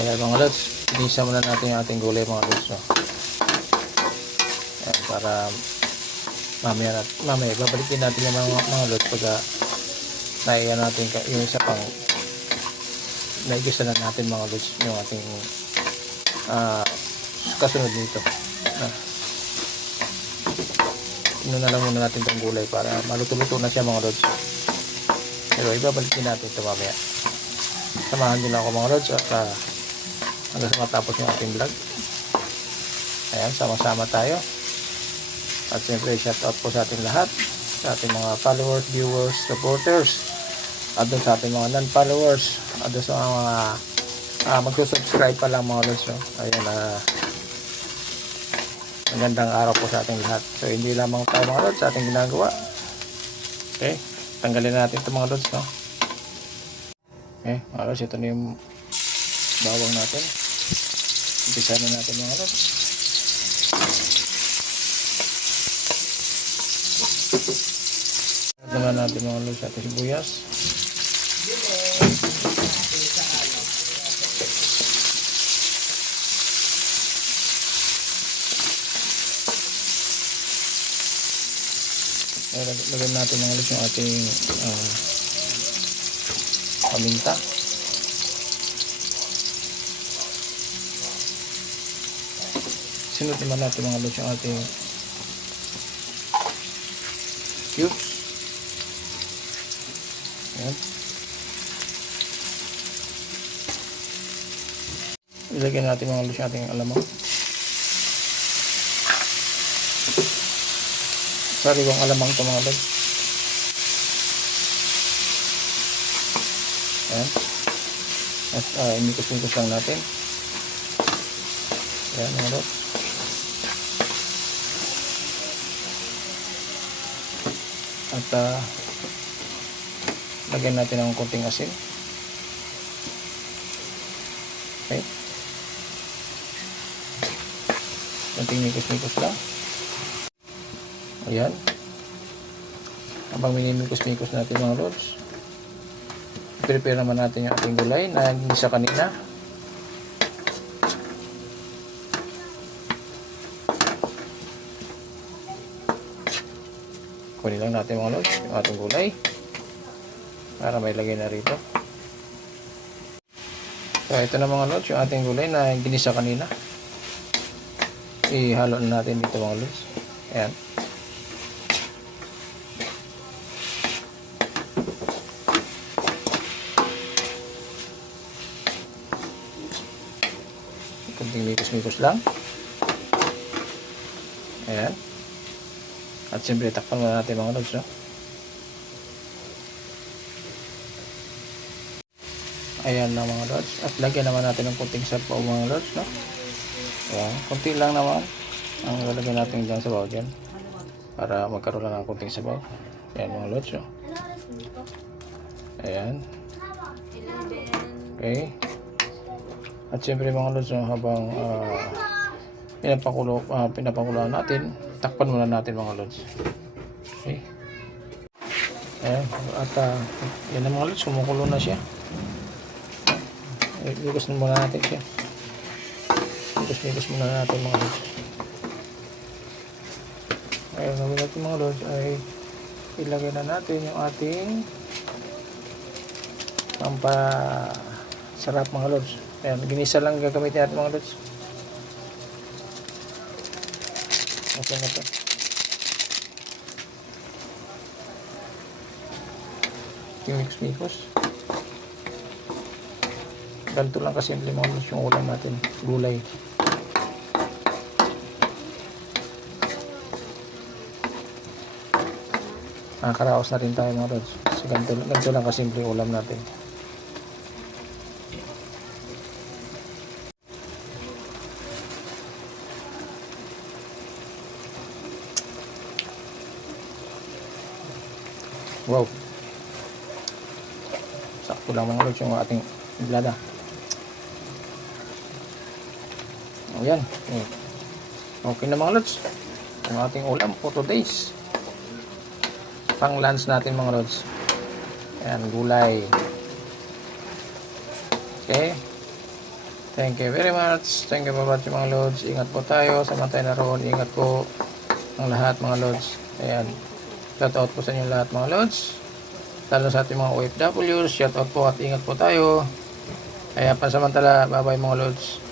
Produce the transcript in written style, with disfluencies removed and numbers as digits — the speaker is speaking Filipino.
Ayan mga lods, pinisa muna natin yung ating gulay mga lods. No? Ayan, para mamaya babalikin natin yung mga lods pagka naiyan natin yung isa pang naigisa na natin mga lods yung ating kasunod nito. Na lang muna natin itong gulay para maluto-luto na siya mga lods. Pero ibabalikin natin ito mamaya. Samahan nyo lang ako mga lods at hanggang sa matapos yung ating vlog. Ayan, sama-sama tayo. At siyempre shout out po sa ating lahat, sa ating mga followers, viewers, supporters, at doon sa ating mga non-followers, at doon sa mga magsusubscribe pa lang mga lods. Ayan, magandang araw po sa ating lahat. So hindi lamang tayo mga lods sa ating ginagawa. Okay, tanggalin natin ito mga lods. Okay mga lods, ito na yung bawang natin. Umpisa na natin mga lods. Naman natin mga lods sa ating sibuyas. Lagyan natin mga lods yung ating paminta. Sunod naman natin mga lods yung ating cubes. Ayan. Ilagyan natin mga lods yung ating alamang. Sariwang alamang ito mga lods. Ayan. At imikos-mikos lang natin. Ayan mga lods. At lagyan natin ng konting asin. Okay. Konting mikos-mikos lang. Ayan. Habang minimikos-mikos natin mga lods, prepare naman natin yung ating gulay na hindi sa kanina. Kunin lang natin mga lods yung ating gulay para may lagay na rito. So ito na mga lods yung ating gulay na ginisa kanina. Ihalo na natin dito mga lods. Ayan. Kunting mikos-mikos lang. Ayan. At siyempre takpan muna natin mga lods. No? Ayan lang mga lods. At lagyan naman natin ng kunting sabaw mga lods. No? Ayan. Kunti lang naman ang lalagyan natin dyan sa bawah dyan. Para magkaroon lang ng kunting sabaw. Ayan mga lods. No? Ayan. Okay. At siyempre mga lods, habang pinapakuloan natin, takpan muna natin mga lods. Okay. Ayan. At yan na mga lods, kumukulo na siya. Bigos na muna natin siya. Bigos muna natin mga lods. Ayan, gawin natin mga lods ay ilagay na natin yung ating pampasarap mga lods. Ayan, ginisa lang gagamitin natin mga lods. Okay na ito. Mix-mix. Ganito lang kasimple mga lods yung ulam natin. Gulay. Nakakaraos na rin tayo mga lods. Kasi ganito lang kasimple yung ulam natin. Wow. Sakto lang mga lods yung ating blada. Ayan. Okay na mga lods. Ang ating ulam for today's. Pang lunch natin mga lods. Ayan, gulay. Okay. Thank you very much. Thank you for watching mga lods. Ingat po tayo. Samantay na roon. Ingat po ang lahat mga lods. Ayan. Shout out po sa inyo lahat mga lods. Lalo sa ating mga OFWs. Shout out po at ingat po tayo. Kaya pansamantala. Bye bye mga lods.